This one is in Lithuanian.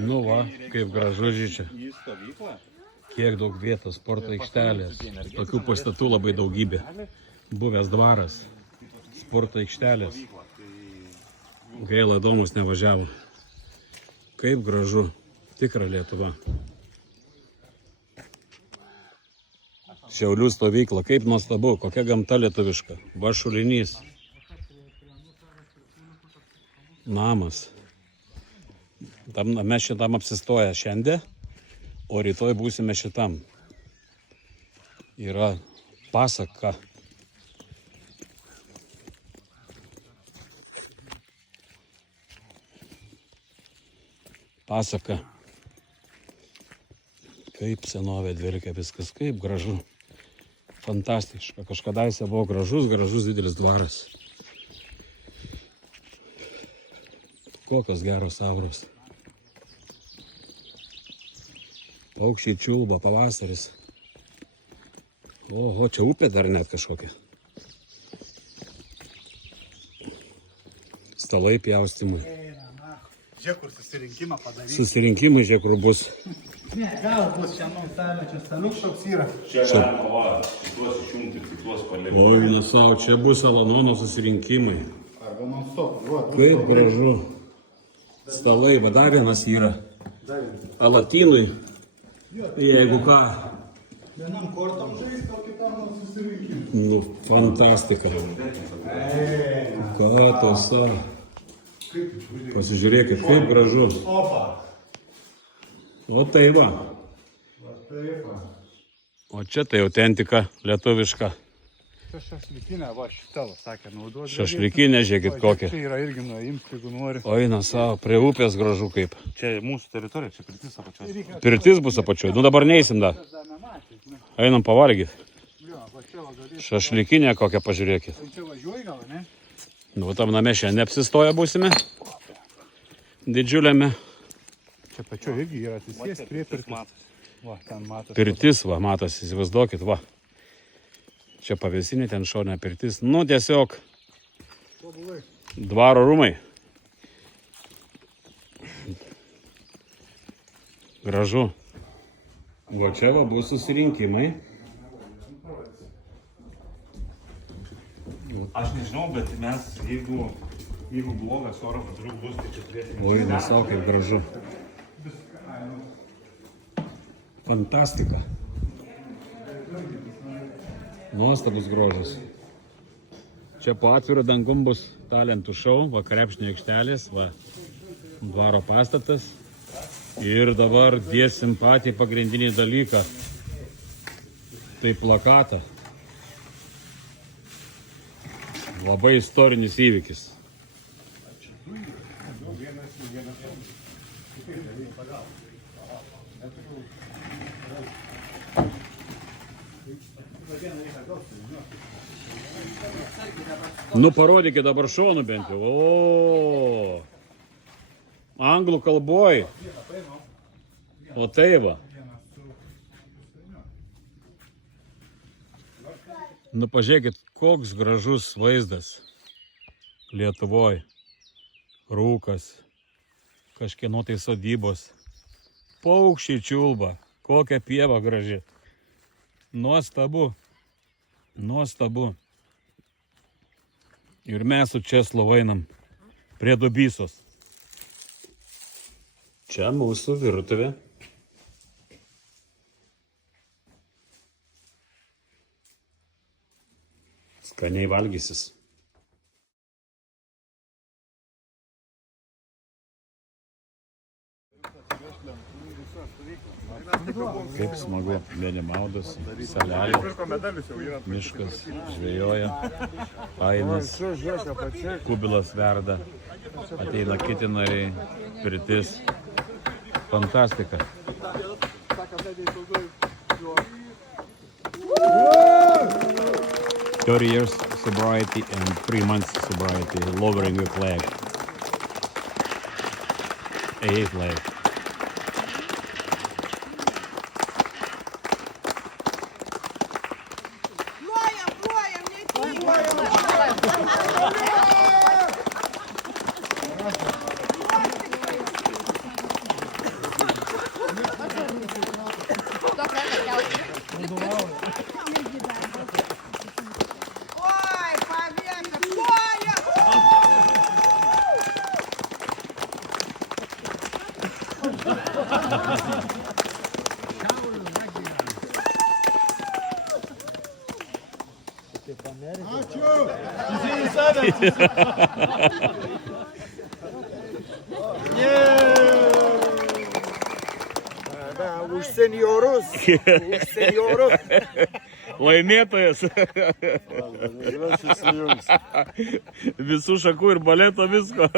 Nu va, kaip gražu čia. Kiek daug vietos, sporto aikštelės. Tokių pastatų labai daugybė. Buvęs dvaras, sporto aikštelės. Gaila, Domus nevažiavo. Kaip gražu, tikra Lietuva. Šiaulių stovykla, kaip nuostabu, kokia gamta lietuviška. Va šulinys. Namas. Mes šitam apsistoję šiandien, o rytoj būsime šitam. Yra pasaka. Pasaka. Kaip senovė dvelkia viskas, kaip gražu. Fantastiška. Kažkadaise buvo gražus didelis dvaras. Kokios geros auros. Paukščiai čiulba, pavasaris. Oho, čia upė dar net kažkokia. Stalai pjaustymų. Žiūrėk, kur susirinkimą padaryti. Susirinkimai, žiūrėk, kur bus. Ne, gal bus čia nutarė, čia staliuk toks yra. Čia galima va, tuos išjungti, tuos palėmų. Oi, nesau, čia bus Alanono susirinkimai. Arba man stop. Kaip gražu. Stalai, va dar vienas yra. Alatynui. Jeigu ką. Vienam kortam žais, o kitam susirinkimui. Nu, fantastika. Ką tausa. Pasižiūrėkit, kaip gražu. Opa. O tai va. Taip va. O čia tai autentika lietuviška. Čia šašlikinė, va šitą, sakė, naudoti. Šašlikinė, žiūrėkit kokia. Čia yra irgi nuimt, jeigu nori. O eina savo, prie upės gražu kaip. Čia mūsų teritorija, čia pirtis apačioj. Pirtis bus apačioj. Nu dabar neįsim dar. Einam pavalgyti. Šašlikinė kokią pažiūrėkit. Čia važiuoji gal, ne? Nu, tam name šiandien apsistoję būsime. Didžiuliame. Čia pačiu irgi yra atsisės prie pirtis. Va, ten matosi. Pirtis, va, matosi, įsivaizduokit, va. Čia pavėsinė, ten šonė pirtis. Nu, tiesiog dvaro rūmai. Gražu. Va čia va bus susirinkimai. Aš nežinau, bet mes, jeigu blogas oro patrulių bus, tai čia turėsime. Oi, nesau, kaip gražu. Fantastika. Nuostabus grožis. Čia po atviru dangum bus talentų šou, va krepšinio aikštelės, va dvaro pastatas. Ir dabar dėsim patį pagrindinį dalyką. Tai plakatą. Labai istorinis įvykis. Nu parodykit dabar šonu bent jau. O, anglų kalboj. O tai va. Nu pažiūrėkit, koks gražus vaizdas Lietuvoj. Rūkas, kažkieno tai sodybos. Paukščiai čiulba, kokia pieva graži. Nuostabu, nuostabu. Ir mes su Česlovu einam prie Dubysos. Čia mūsų virtuvė. Skaniai valgysis. Kaip smagu, vieni maudosi, salelė, miškas, žvejoja, painas, kubilas verda, ateina kiti nariai, pirtis. Fantastika. "30 years sobriety and 3 months sobriety, lowering your flag. AA flag. Už senjorus. Už senjorus. Laimėtojas. Visų šakų ir baleto visko.